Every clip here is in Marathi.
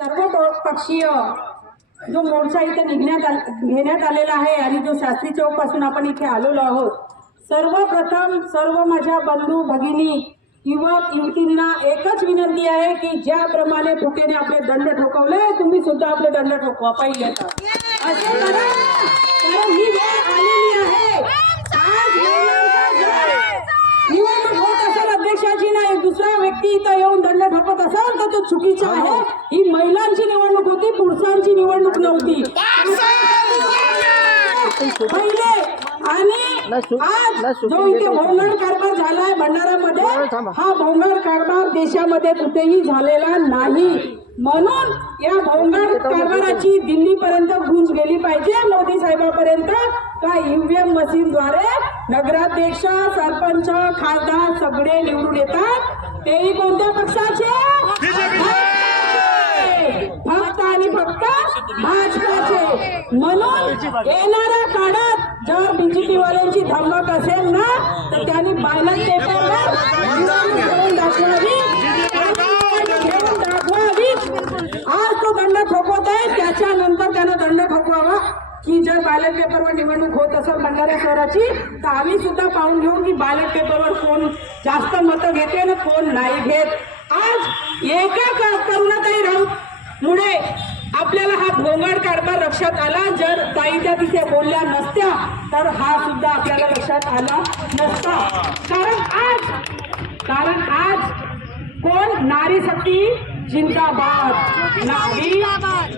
सर्व पक्षीय जो मोर्चा इथे निघण्यात आल- घेण्यात आलेला आहे आणि जो शास्त्री चौकपासून आपण इथे आलेलो आहोत सर्वप्रथम सर्व माझ्या बंधू भगिनी युवक युवतींना एकच विनंती आहे की ज्याप्रमाणे फुकेने आपले दंड ठोकवले तुम्ही सुद्धा आपले दंड ठोकवा पाहिजे असं करा. कारण ही वेळ आलेली आहे. आज निवडणूक होत असेल अध्यक्षाची नाही दुसरा व्यक्ती इथं येऊन दंड ठोकत असेल तर तो चुकीचा आहे. ही महिलांची निवडणूक होती पुरुषांची निवडणूक नव्हती. पहिले आणि आज जो इथे भोंगड कारभार झालाय भंडारामध्ये हा भोंगड कारभार देशामध्ये कुठेही झालेला नाही. म्हणून या भोंगड कारभाराची दिल्लीपर्यंत गूंज गेली पाहिजे. मोदी साहेबांपर्यंत का ईव्हीएम मशीनद्वारे नगराध्यक्ष सरपंच खासदार सगळे निवडून येतात? तेही कोणत्या पक्षाचे? फक्त आणि फक्त भाजपाचे. म्हणून येणाऱ्या काळात जर बीजेपी वाल्यांची धमक असेल ना तर त्यांनी बायलट पेपरवर निवडणूक घेऊन दाखवावी घेऊन दाखवावी आज तो दंड ठोकवत आहे त्याच्यानंतर त्यानं दंड ठोकवावा की जर बॅलेट पेपरवर निवडणूक होत असेल भंडारा शहराची तर आम्ही सुद्धा पाहून घेऊ की बॅलेट पेपरवर कोण जास्त मतं घेते ना कोण नाही घेत. आज एका क- करुणाताई राऊत मुळे आपल्याला हा भोंगाड कारभार लक्षात आला. जर ताई त्या तिथे बोलल्या नसत्या तर हा सुद्धा आपल्याला लक्षात आला नसता. कारण आज कारण आज कोण नारी शक्ती जिंदाबाद. नारी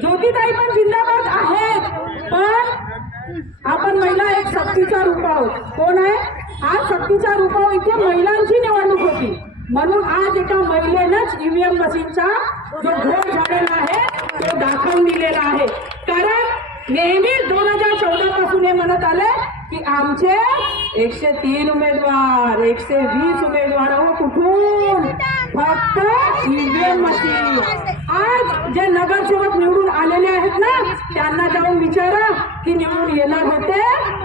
ज्योतिताई पण जिंदाबाद आहेत. पण आपण महिला एक शक्तीचा रूप आहोत. कोण आहे? आज शक्तीचा रूप आहोत. इथे महिलांची निवडणूक होती. म्हणून आज एका महिलेनंच ईव्हीएम मशीनचा जो घोळ झालेला आहे तो दाखवून दिलेला आहे. कारण नेहमी दोन हजार चौदा पासून हे म्हणत आले की आमचे एकशे तीन उमेदवार एकशे वीस उमेदवार हो कुठून? फक्त ईव्हीएम मशीन. जे नगरसेवक निवडून आलेले आहेत ना त्यांना जाऊन विचारा की निवडून येणार होते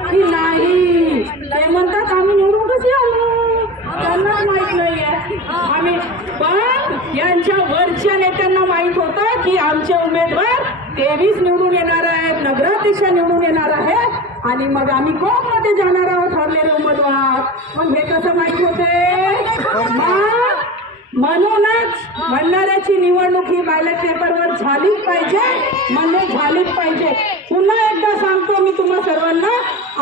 की नाही. ते म्हणतात आम्ही निवडून कशी आलो त्यांना माहीत नाहीये. आम्ही पण यांच्या वरच्या नेत्यांना माहीत होतं की आमचे उमेदवार तेवीस निवडून येणार आहेत नगराध्यक्ष निवडून येणार आहेत. आणि मग आम्ही कोणमध्ये जाणार आहोत ठरलेले उमेदवार मग हे कसं माहीत होते मग म्हणूनच भंडाऱ्याची निवडणूक ही बॅलेट पेपरवर झालीच पाहिजे. म्हणजे झालीच पाहिजे. पुन्हा एकदा सांगतो मी तुम्हा सर्वांना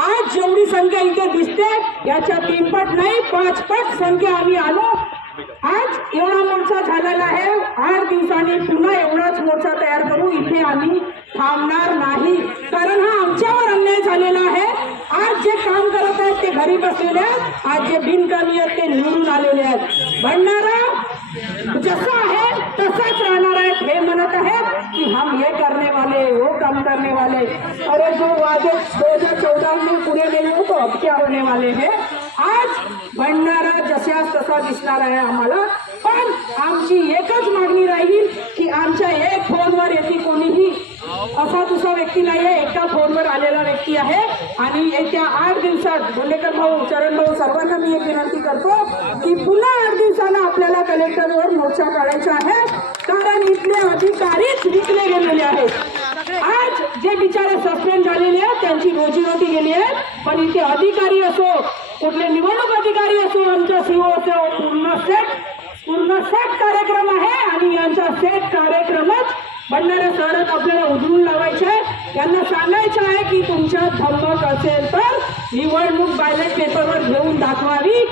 आज जेवढी संख्या इथे दिसते याच्या तीनपट नाही पाचपट संख्या आम्ही आलो. आज एवढा मोर्चा झालेला आहे. आठ दिवसांनी पुन्हा एवढाच मोर्चा तयार करू. इथे आम्ही थांबणार नाही. कारण हा आमच्यावर अन्याय झालेला आहे. आज जे काम करत आहेत ते घरी बसलेले आहेत. आज जे बिनकामी आहेत ते निवडून आलेले आहेत. भंडारा जसा आहे तसाच राहणार आहे हे म्हणत आहेत की हम ये करने वाले वो काम करने वाले अरे जो वादे दो हजार चौदह में पूरे नहीं हो तो अब क्या होने वाले हैं? आज भंडारा जशाच तसा दिसणार आहे आम्हाला. पण आमची एकच मागणी राहील की आमच्या एक फोनवर येते कोणीही. असा दुसरा व्यक्ती नाही आहे एका फोनवर आलेला व्यक्ती आहे. आणि येत्या आठ दिवसात भोलेकर भाऊ चरण भाऊ सर्वांना मी एक विनंती करतो की पुन्हा आठ आपल्याला कलेक्टरवर मोर्चा काढायचा आहे. कारण इथले अधिकारीच विकले गेलेले आहेत. आज जे बिचारे सस्पेंड झालेले आहेत त्यांची रोजीरोटी गेली आहे. पण इथे अधिकारी असो कुठले निवडणूक अधिकारी असो आमच्या सीओ असो पूर्ण सेट पूर्ण सेट कार्यक्रम आहे. आणि यांचा सेट कार्यक्रमच भंडारा शहरात आपल्याला उजळून लावायचे आहे. यांना सांगायचं आहे की तुमच्या धमक असेल तर निवडणूक बॅलेट पेपरवर घेऊन दाखवावी.